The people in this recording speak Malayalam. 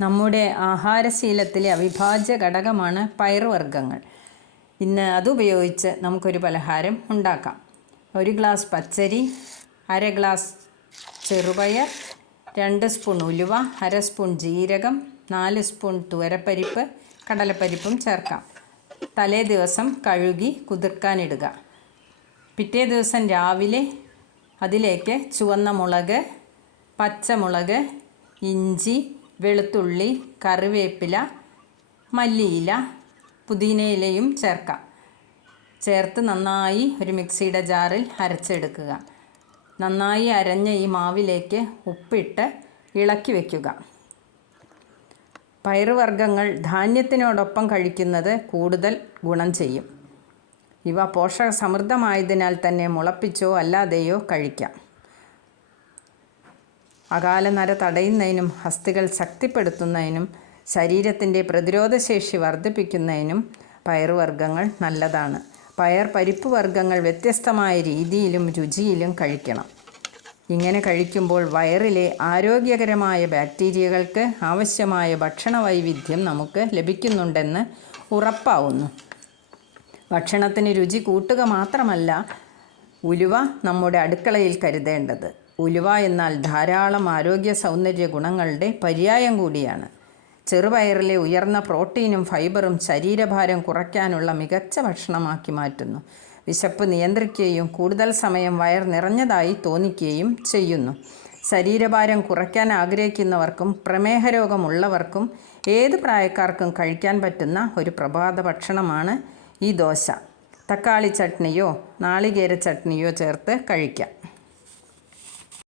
നമ്മുടെ ആഹാരശീലത്തിലെ അവിഭാജ്യ ഘടകമാണ് പയറുവർഗ്ഗങ്ങൾ. ഇന്ന് അതുപയോഗിച്ച് നമുക്കൊരു പലഹാരം ഉണ്ടാക്കാം. 1 ഗ്ലാസ് പച്ചരി, 1/2 ഗ്ലാസ് ചെറുപയർ, 2 സ്പൂൺ ഉലുവ, 1/2 സ്പൂൺ ജീരകം, 4 സ്പൂൺ തുവരപ്പരിപ്പ്, കടലപ്പരിപ്പും ചേർക്കാം. തലേ ദിവസം കഴുകി കുതിർക്കാനിടുക. പിറ്റേ ദിവസം രാവിലെ അതിലേക്ക് ചുവന്ന മുളക്, പച്ചമുളക്, ഇഞ്ചി, വെളുത്തുള്ളി, കറിവേപ്പില, മല്ലിയില, പുതിനയിലയും ചേർക്കാം. ചേർത്ത് നന്നായി ഒരു മിക്സിയുടെ ജാറിൽ അരച്ചെടുക്കുക. നന്നായി അരഞ്ഞ ഈ മാവിലേക്ക് ഉപ്പിട്ട് ഇളക്കി വയ്ക്കുക. പയറുവർഗ്ഗങ്ങൾ ധാന്യത്തിനോടൊപ്പം കഴിക്കുന്നത് കൂടുതൽ ഗുണം ചെയ്യും. ഇവ പോഷക സമൃദ്ധമായതിനാൽ തന്നെ മുളപ്പിച്ചോ അല്ലാതെയോ കഴിക്കാം. അകാലനര തടയുന്നതിനും അസ്ഥികൾ ശക്തിപ്പെടുത്തുന്നതിനും ശരീരത്തിൻ്റെ പ്രതിരോധശേഷി വർദ്ധിപ്പിക്കുന്നതിനും പയറുവർഗ്ഗങ്ങൾ നല്ലതാണ്. പരിപ്പ് വർഗ്ഗങ്ങൾ വ്യത്യസ്തമായ രീതിയിലും രുചിയിലും കഴിക്കണം. ഇങ്ങനെ കഴിക്കുമ്പോൾ വയറിലെ ആരോഗ്യകരമായ ബാക്ടീരിയകൾക്ക് ആവശ്യമായ ഭക്ഷണ വൈവിധ്യം നമുക്ക് ലഭിക്കുന്നുണ്ടെന്ന് ഉറപ്പാവുന്നു. ഭക്ഷണത്തിന് രുചി കൂട്ടുക മാത്രമല്ല ഉലുവ നമ്മുടെ അടുക്കളയിൽ കരുതേണ്ടത്. ഉലുവ എന്നാൽ ധാരാളം ആരോഗ്യ സൗന്ദര്യ ഗുണങ്ങളുടെ പര്യായം കൂടിയാണ്. ചെറുപയറിലെ ഉയർന്ന പ്രോട്ടീനും ഫൈബറും ശരീരഭാരം കുറയ്ക്കാനുള്ള മികച്ച ഭക്ഷണമാക്കി മാറ്റുന്നു. വിശപ്പ് നിയന്ത്രിക്കുകയും കൂടുതൽ സമയം വയർ നിറഞ്ഞതായി തോന്നിക്കുകയും ചെയ്യുന്നു. ശരീരഭാരം കുറയ്ക്കാൻ ആഗ്രഹിക്കുന്നവർക്കും പ്രമേഹ രോഗമുള്ളവർക്കും ഏത് പ്രായക്കാർക്കും കഴിക്കാൻ പറ്റുന്ന ഒരു പ്രഭാത ഭക്ഷണമാണ് ഈ ദോശ. തക്കാളി ചട്നിയോ നാളികേര ചട്നിയോ ചേർത്ത് കഴിക്കാം.